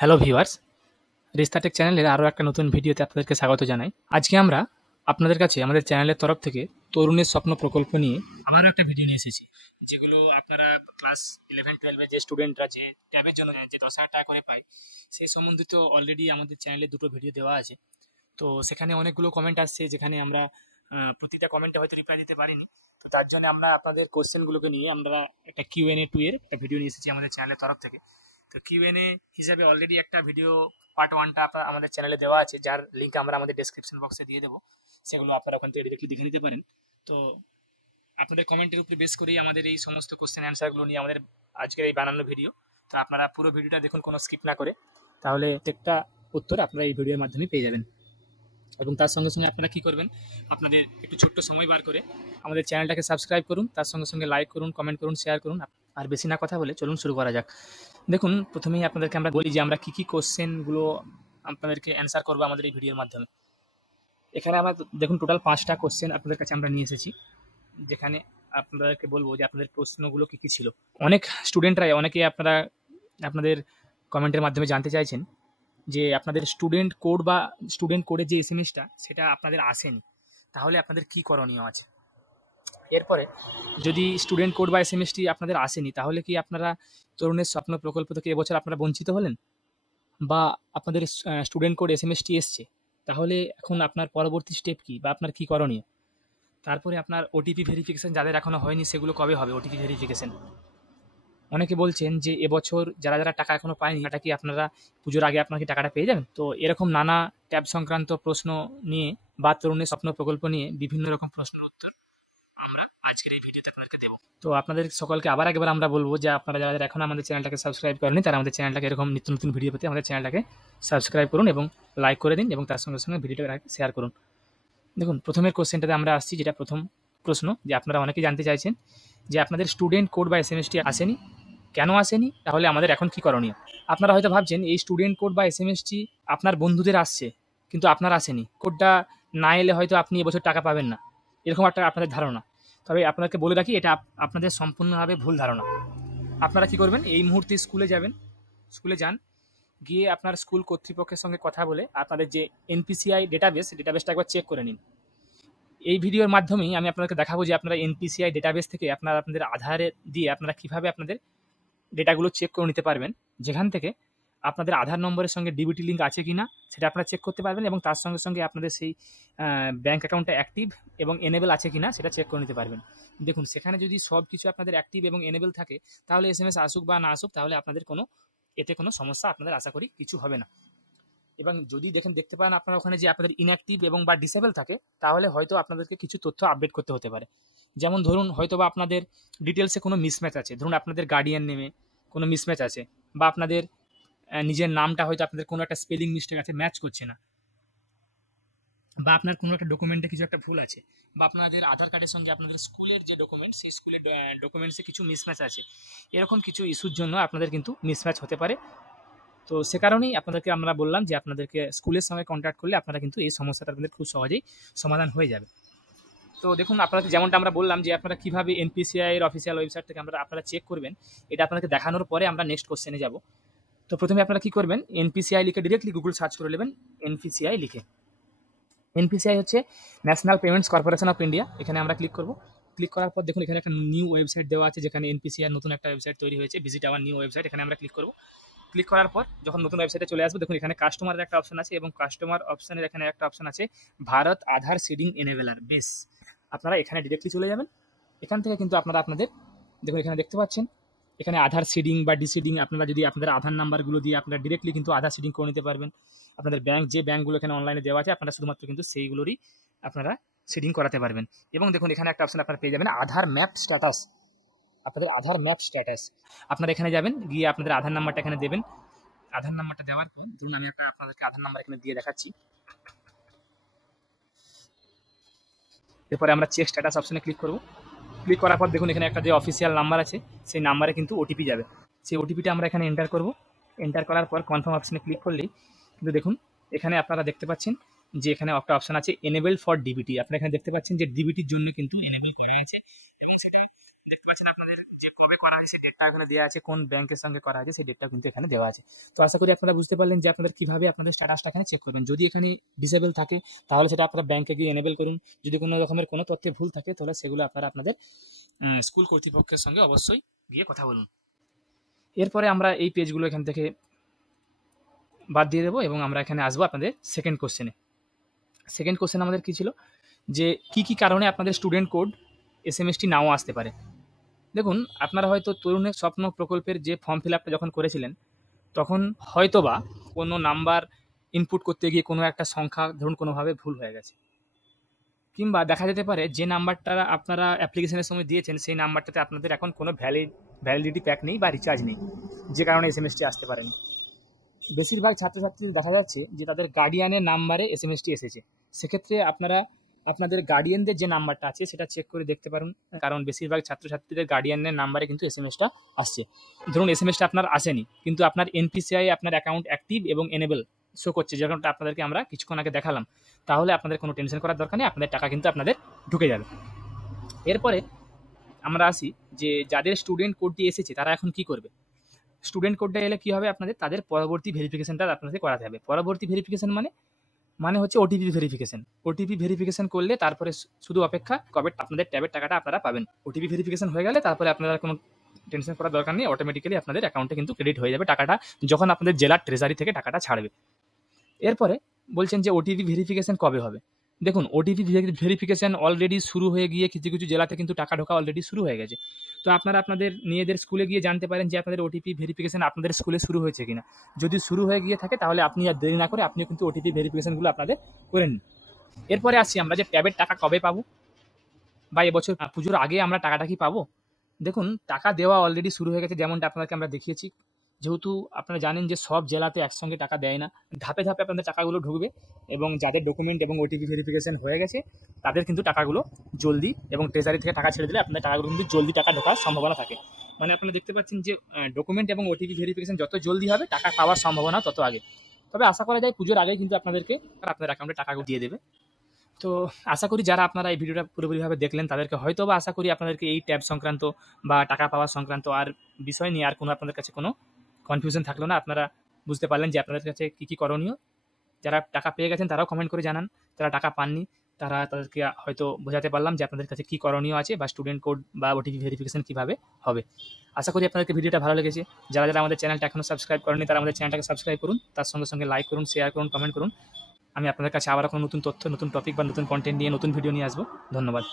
Hello viewers, রিস্তাটেক চ্যানেলের আরও একটা নতুন ভিডিওতে আপনাদেরকে স্বাগত জানাই। আজকে আমরা আপনাদের কাছে আমাদের চ্যানেলের তরফ থেকে তরুণের স্বপ্ন প্রকল্প নিয়ে আবারও একটা ভিডিও নিয়ে এসেছি, যেগুলো আপনারা ক্লাস 11-12 যে স্টুডেন্টরা যে ট্যাবের জন্য যে 10,000 টাকা করে পায়, সেই সম্বন্ধিত অলরেডি আমাদের চ্যানেলে দুটো ভিডিও দেওয়া আছে। তো সেখানে অনেকগুলো কমেন্ট আসছে, যেখানে আমরা প্রতিটা কমেন্টে হয়তো রিপ্লাই দিতে পারিনি। তো তার জন্য আমরা আপনাদের কোশ্চেনগুলোকে নিয়ে আমরা একটা Q&A2 এর একটা ভিডিও নিয়ে এসেছি আমাদের চ্যানেলের তরফ থেকে। তো Q&A হিসাবে অলরেডি একটা ভিডিও পার্ট 1টা আমাদের চ্যানেলে দেওয়া আছে, যার লিঙ্ক আমরা আমাদের ডেসক্রিপশন বক্সে দিয়ে দেবো। সেগুলো আপনারা ওখান থেকে ডিরেক্টলি দেখে নিতে পারেন। তো আপনাদের কমেন্টের উপরে বেস করেই আমাদের এই সমস্ত কোশ্চেন অ্যান্সারগুলো নিয়ে আমাদের আজকের এই বানানো ভিডিও। তো আপনারা পুরো ভিডিওটা দেখুন, কোনো স্কিপ না করে, তাহলে প্রত্যেকটা উত্তর আপনারা এই ভিডিওর মাধ্যমে পেয়ে যাবেন। এবং তার সঙ্গে সঙ্গে আপনারা কী করবেন, আপনাদের একটু ছোট্ট সময় বার করে আমাদের চ্যানেলটাকে সাবস্ক্রাইব করুন, তার সঙ্গে সঙ্গে লাইক করুন, কমেন্ট করুন, শেয়ার করুন। আর বেশি না কথা বলে চলুন শুরু করা যাক। দেখুন, প্রথমেই আপনাদেরকে আমরা বলি যে আমরা কী কী কোশ্চেনগুলো আপনাদেরকে অ্যান্সার করবো আমাদের এই ভিডিওর মাধ্যমে। এখানে আমরা দেখুন টোটাল 5টা কোশ্চেন আপনাদের কাছে আমরা নিয়ে এসেছি, যেখানে আপনাদেরকে বলবো যে আপনাদের প্রশ্নগুলো কী কী ছিল। অনেক স্টুডেন্টরাই অনেকেই আপনারা আপনাদের কমেন্টের মাধ্যমে জানতে চাইছেন যে আপনাদের স্টুডেন্ট কোড বা স্টুডেন্ট কোডের যে এসএমএসটা সেটা আপনাদের আসেনি, তাহলে আপনাদের কি করণীয় আছে। এরপরে যদি স্টুডেন্ট কোড বা এসএমএসটি আপনাদের আসেনি, তাহলে কি আপনারা তরুণের স্বপ্ন প্রকল্প থেকে এবছর আপনারা বঞ্চিত হলেন, বা আপনাদের স্টুডেন্ট কোড এসএমএসটি এসছে, তাহলে এখন আপনার পরবর্তী স্টেপ কি বা আপনার কি করণীয়। তারপরে আপনার ওটিপি ভেরিফিকেশন যাদের এখনো হয়নি, সেগুলো কবে হবে ওটিপি ভেরিফিকেশন। অনেকে বলছেন যে এবছর যারা যারা টাকা এখনো পায়নি, এটা কি আপনারা পুজোর আগে আপনার কি টাকাটা পেয়ে যাবেন। তো এরকম নানা ট্যাব সংক্রান্ত প্রশ্ন নিয়ে বা তরুণের স্বপ্ন প্রকল্প নিয়ে বিভিন্ন রকম প্রশ্নের উত্তর আমরা আজকের এই ভিডিওতে আপনাদেরকে দেবো। তো আপনাদের সকলকে আবার একবার আমরা বলবো যে আপনারা যারা যারা এখন আমাদের চ্যানেলটাকে সাবস্ক্রাইব করেনি, তারা আমাদের চ্যানেলটাকে এরকম নিত্য নতুন ভিডিও পেতে আমাদের চ্যানেলটাকে সাবস্ক্রাইব করুন এবং লাইক করে দিন, এবং তার সঙ্গে সঙ্গে ভিডিওটাকে শেয়ার করুন। দেখুন, প্রথমের কোশ্চেনটাতে আমরা আসছি, যেটা প্রথম প্রশ্ন, যে আপনারা অনেকেই জানতে চাইছেন যে আপনাদের স্টুডেন্ট কোড বা এসএমএসটি আসেনি, কেন আসেনি, তাহলে আমাদের এখন কি করণীয়। আপনারা হয়তো ভাবছেন এই স্টুডেন্ট কোড বা এসএমএসটি আপনার বন্ধুদের আসছে, কিন্তু আপনার আসেনি। কোডটা না এলে হয়তো আপনি এবছর টাকা পাবেন না, এরকম একটা আপনাদের ধারণা। তবে আপনাকে বলে রাখি, এটা আপনাদের সম্পূর্ণভাবে ভুল ধারণা। আপনারা কি করবেন, এই মুহূর্তে স্কুলে যাবেন, স্কুলে যান, গিয়ে আপনার স্কুল কর্তৃপক্ষের সঙ্গে কথা বলে আপনাদের যে এনপিসিআই ডেটাবেসটা একবার চেক করে নিন। এই ভিডিওর মাধ্যমেই আমি আপনাদেরকে দেখাবো যে আপনারা এনপিসিআই ডেটাবেস থেকে আপনারা আপনাদের আধারে দিয়ে আপনারা কীভাবে আপনাদের ডেটাগুলো চেক করে নিতে পারবেন, যেখান থেকে আপনাদের আধার নম্বরের সঙ্গে ডিবিটি লিঙ্ক আছে কি না সেটা আপনারা চেক করতে পারবেন, এবং তার সঙ্গে সঙ্গে আপনাদের সেই ব্যাঙ্ক অ্যাকাউন্টটা অ্যাক্টিভ এবং এনেবেল আছে কি না সেটা চেক করে নিতে পারবেন। দেখুন, সেখানে যদি সব কিছু আপনাদের অ্যাক্টিভ এবং এনেবেল থাকে, তাহলে এসএমএস আসুক বা না আসুক, তাহলে আপনাদের এতে কোনো সমস্যা আপনাদের আশা করি কিছু হবে না। এবং যদি দেখতে পান আপনারা ওখানে যে আপনাদের ইনঅ্যাক্টিভ এবং বা ডিসেবল থাকে, তাহলে হয়তো আপনাদেরকে কিছু তথ্য আপডেট করতে হতে পারে। যেমন ধরুন, হয়তো বা আপনাদের ডিটেলসে কোনো মিসম্যাচ আছে, ধরুন আপনাদের গার্ডিয়ান নেমে কোনো মিসম্যাচ আছে, বা আপনাদের নিজের নামটা হয়তো আপনাদের কোনো একটা স্পেলিং মিস্টেক আছে, ম্যাচ করছে না, বা আপনার কোনো একটা ডকুমেন্টে কিছু একটা ভুল আছে, বা আপনাদের আধার কার্ডের সঙ্গে আপনাদের স্কুলের যে ডকুমেন্ট, সেই স্কুলের ডকুমেন্টসে কিছু মিসম্যাচ আছে, এরকম কিছু ইস্যুর জন্য আপনাদের কিন্তু মিসম্যাচ হতে পারে। তো সে কারণেই আপনাদেরকে আমরা বললাম যে আপনাদেরকে স্কুলের সঙ্গে কন্ট্যাক্ট করলে আপনারা কিন্তু এই সমস্যাটা আপনাদের খুব সহজেই সমাধান হয়ে যাবে। তো দেখুন, আপনাদের যেমনটা আমরা বললাম যে আপনারা কীভাবে এনপিসিআই এর অফিসিয়াল ওয়েবসাইট থেকে আপনারা চেক করবেন, এটা আপনাদেরকে দেখানোর পরে আমরা নেক্সট কোশ্চেনে যাব। তো প্রথমে আপনারা কী করবেন, এনপিসিআই লিখে ডিরেক্টলি গুগল সার্চ করে নেবেন। এনপিসিআই লিখে, এনপিসিআই হচ্ছে national payments corporation of India, এখানে আমরা ক্লিক করব। ক্লিক করার পর দেখুন এখানে একটা নিউ ওয়েবসাইট দেওয়া আছে, যেখানে এনপিসিআই নতুন একটা ওয়েবসাইট তৈরি হয়েছে, ভিজিট আওয়ার নিউ ওয়েবসাইট, এখানে আমরা ক্লিক করব। ক্লিক করার পর যখন নতুন ওয়েবসাইটে চলে আসবে, দেখুন এখানে কাস্টমারের একটা অপশন আছে, এবং কাস্টমার অপশনের এখানে একটা অপশন আছে ভারত আধার সিডিং এনেবেলার বেস। আপনারা এখানে ডিরেক্টলি চলে যাবেন। এখান থেকে কিন্তু আপনারা আপনাদের দেখুন এখানে দেখতে পাচ্ছেন, এখানে আধার সিডিং বা ডিসিডিং, আপনারা যদি আপনাদের আধার নাম্বারগুলো দিয়ে আপনারা ডিরেক্টলি কিন্তু আধার সিডিং করে নিতে পারবেন। আপনাদের যে ব্যাঙ্কগুলো এখানে অনলাইনে দেওয়া আছে, আপনারা শুধুমাত্র কিন্তু সেইগুলোরই আপনারা সিডিং করাতে পারবেন। এবং দেখুন এখানে একটা অপশন আপনারা পেয়ে যাবেন, আধার ম্যাপ স্ট্যাটাস। আপনাদের আধার ম্যাপ স্ট্যাটাস, আপনারা এখানে যাবেন, গিয়ে আপনাদের আধার নাম্বারটা এখানে দেবেন। আধার নাম্বারটা দেওয়ার পর ধরুন আমি আপনাদেরকে আধার নাম্বার এখানে দিয়ে দেখাচ্ছি। এরপরে আমরা চেক স্ট্যাটাস অপশনে ক্লিক করব। ক্লিক করার পর দেখুন এখানে একটা যে অফিসিয়াল নাম্বার আছে, সেই নাম্বারে কিন্তু ওটিপি যাবে। সেই ওটিপিটা আমরা এখানে এন্টার করব। এন্টার করার পর কনফার্ম অপশনে ক্লিক করলেই কিন্তু দেখুন এখানে আপনারা দেখতে পাচ্ছেন যে এখানে একটা অপশন আছে এনেবল ফর ডিবিটি। আপনারা এখানে দেখতে পাচ্ছেন যে ডিবিটির জন্য কিন্তু এনেবল করা হয়েছে, এবং সেটা দেখতে পাচ্ছেন আপনাদের যে কবে করা হয় সেই ডেটটা এখানে দেওয়া আছে, কোন ব্যাংকের সঙ্গে করা আছে সেই ডেটটা কিন্তু এখানে দেওয়া আছে। তো আশা করি আপনারা বুঝতে পারলেন যে আপনাদের কিভাবে আপনাদের স্ট্যাটাসটা এখানে চেক করবেন। যদি এখানে ডিসেবল থাকে তাহলে সেটা আপনারা ব্যাংকে গিয়ে এনেবল করুন। যদি কোনো রকমের কোনো তথ্যে ভুল থাকে তাহলে সেগুলো আপনারা আপনাদের স্কুল কর্তৃপক্ষের সঙ্গে অবশ্যই গিয়ে কথা বলুন। এরপরে আমরা এই পেজগুলো এখান থেকে বাদ দিয়ে দেবো এবং আমরা এখানে আসবো আপনাদের সেকেন্ড কোশ্চেনে। সেকেন্ড কোশ্চেন আমাদের কী ছিল, যে কি কি কারণে আপনাদের স্টুডেন্ট কোড এসএমএসটি নাও আসতে পারে। দেখুন, আপনারা হয়তো তরুণের স্বপ্ন প্রকল্পের যে ফর্ম ফিল আপটা যখন করেছিলেন তখন হয়তোবা কোনো নাম্বার ইনপুট করতে গিয়ে কোনো একটা সংখ্যা ধরুন কোনোভাবে ভুল হয়ে গেছে, কিংবা দেখা যেতে পারে যে নাম্বারটা আপনারা অ্যাপ্লিকেশনের সময় দিয়েছেন সেই নাম্বারটাতে আপনাদের এখন কোনো ভ্যালিডিটি প্যাক নেই বা রিচার্জ নেই, যে কারণে এসএমএসটি আসতে পারেনি। বেশিরভাগ ছাত্রছাত্রীদের দেখা যাচ্ছে যে তাদের গার্ডিয়ানের নাম্বারে এসএমএসটি এসেছে। সেক্ষেত্রে আপনারা আপনাদের গার্ডিয়ানদের যে নাম্বারটা আছে সেটা চেক করে দেখতে পারেন, কারণ বেশিরভাগ ছাত্রছাত্রীদের গার্ডিয়ানের নাম্বারে কিন্তু এসএমএসটা আসছে। ধরুন এসএমএসটা আপনার আসেনি, কিন্তু আপনার এনপিসিআই আপনার অ্যাকাউন্ট অ্যাক্টিভ এবং এনেবল শো করছে, যেরকমটা আপনাদেরকে আমরা কিছুক্ষণ আগে দেখালাম, তাহলে আপনাদের কোনো টেনশন করার দরকার নেই, আপনাদের টাকা কিন্তু আপনাদের ঢুকে যাবে। এরপরে আমরা আসি যে যাদের স্টুডেন্ট কোডটি এসেছে তারা এখন কি করবে। স্টুডেন্ট কোডটা এলে কী হবে, আপনাদের তাদের পরবর্তী ভেরিফিকেশনটা আপনাদের করাতে হবে। পরবর্তী ভেরিফিকেশন মানে হচ্ছে ওটিপি ভেরিফিকেশন। ওটিপি ভেরিফিকেশন করলে তারপরে শুধু অপেক্ষা কবে আপনাদের ট্যাবের টাকাটা আপনারা পাবেন। ওটিপি ভেরিফিকেশন হয়ে গেলে তারপরে আপনারা কোনো টেনশন করার দরকার নেই, অটোমেটিক্যালি আপনাদের অ্যাকাউন্টে কিন্তু ক্রেডিট হয়ে যাবে টাকাটা, যখন আপনাদের জেলার ট্রেজারি থেকে টাকাটা ছাড়বে। এরপরে বলছেন যে ওটিপি ভেরিফিকেশন কবে হবে। দেখুন, ওটিপি ভেরিফিকেশন অলরেডি শুরু হয়ে গিয়ে কিছু কিছু জেলাতে কিন্তু টাকা ঢোকা অলরেডি শুরু হয়ে গেছে। তো আপনারা আপনাদের নিজেদের স্কুলে গিয়ে জানতে পারেন যে আপনাদের ওটিপি ভেরিফিকেশন আপনাদের স্কুলে শুরু হয়েছে কিনা। যদি শুরু হয়ে গিয়ে থাকে তাহলে আপনি আর দেরি না করে আপনিও কিন্তু ওটিপি ভেরিফিকেশনগুলো আপনাদের করে নিন। এরপরে আসছি আমরা যে ট্যাবের টাকা কবে পাবো, বা এবছর পুজোর আগে আমরা টাকাটা কি পাবো। দেখুন, টাকা দেওয়া অলরেডি শুরু হয়ে গেছে, যেমনটা আপনাদেরকে আমরা দেখিয়েছি। যেহেতু আপনারা জানেন যে সব জেলাতে একসঙ্গে টাকা দেয় না, ধাপে ধাপে আপনাদের টাকাগুলো ঢুকবে, এবং যাদের ডকুমেন্ট এবং ওটিপি ভেরিফিকেশন হয়ে গেছে তাদের কিন্তু টাকাগুলো জলদি, এবং ট্রেজারি থেকে টাকা ছেড়ে দিলে আপনাদের টাকাগুলো কিন্তু জলদি টাকা ঢোকার সম্ভাবনা থাকে। মানে আপনারা দেখতে পাচ্ছেন যে ডকুমেন্ট এবং ওটিপি ভেরিফিকেশন যত জলদি হবে টাকা পাওয়ার সম্ভাবনা তত আগে। তবে আশা করা যায় পুজোর আগেই কিন্তু আপনাদেরকে আপনাদের অ্যাকাউন্টে টাকাগুলো দিয়ে দেবে। তো আশা করি যারা আপনারা এই ভিডিওটা পুরোপুরিভাবে দেখলেন তাদেরকে হয়তো বা আশা করি আপনাদেরকে এই ট্যাব সংক্রান্ত বা টাকা পাওয়া সংক্রান্ত আর বিষয় নিয়ে আর কোনো আপনাদের কাছে কোনো কনফিউশন থাকলো না। আপনারা বুঝতে পারলেন যে আপনাদের কাছে কী কী করণীয়। যারা টাকা পেয়ে গেছেন তারাও কমেন্ট করে জানান, যারা টাকা পাননি তাদেরকে হয়তো বোঝাতে পারলাম যে আপনাদের কাছে কী করণীয় আছে, বা স্টুডেন্ট কোড বা ওটিপি ভেরিফিকেশন কীভাবে হবে। আশা করি আপনাদেরকে ভিডিওটা ভালো লেগেছে। যারা যারা আমাদের চ্যানেলটা এখনও সাবস্ক্রাইব করেনি তারা আমাদের চ্যানেলটাকে সাবস্ক্রাইব করুন, তার সঙ্গে সঙ্গে লাইক করুন, শেয়ার করুন, কমেন্ট করুন। আমি আপনাদের কাছে আবার কোনো নতুন তথ্য, নতুন টপিক বা নতুন কন্টেন্ট নিয়ে নতুন ভিডিও নিয়ে আসবো। ধন্যবাদ।